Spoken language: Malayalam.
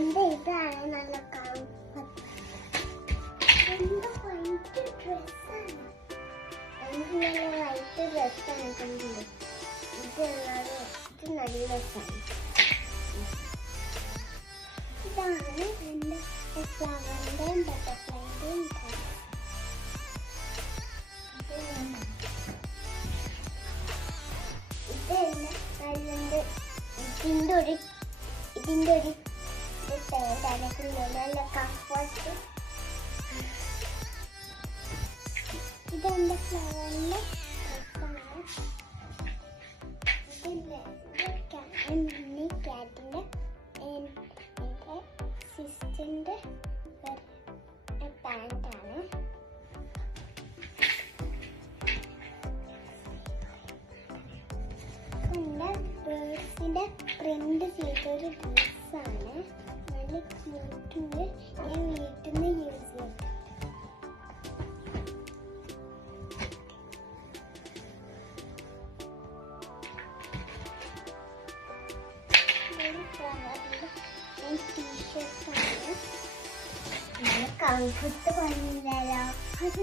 ഇതാണ് നല്ല കംഫർട്ട്. എന്താ വൈറ്റ് ഡ്രസ്സാണ്, നല്ല വൈറ്റ് ഡ്രസ്സാണ്. ഇത് നല്ല രസമാണ്. ഇതാണ് എൻ്റെ ഫ്ലവറിൻ്റെയും ബട്ടർഫ്ലൈൻ്റെയും ഡ്രസ്. ഇതിൻ്റെ ഒരു നല്ല കംഫർട്ട്. ഇതെന്റെ ഫ്ലവറിന്റെ ഡ്രസ്സാണ്. കാറ്റിന്റെ എൻ്റെ സിസ്റ്ററിന്റെ പാൻറ്റാണ്. എൻ്റെ ബേർഡ്സിന്റെ പ്രിന്റ് ചെയ്തൊരു ഡ്രസ്സാണ്. നല്ല ക്യൂട്ടുണ്ട്. ഞാൻ വീട്ടിൽ നിന്ന് യൂസ് ചെയ്യും. ടീഷർട്ടാണ്. കംഫർട്ട് പറഞ്ഞല്ലോ. അത്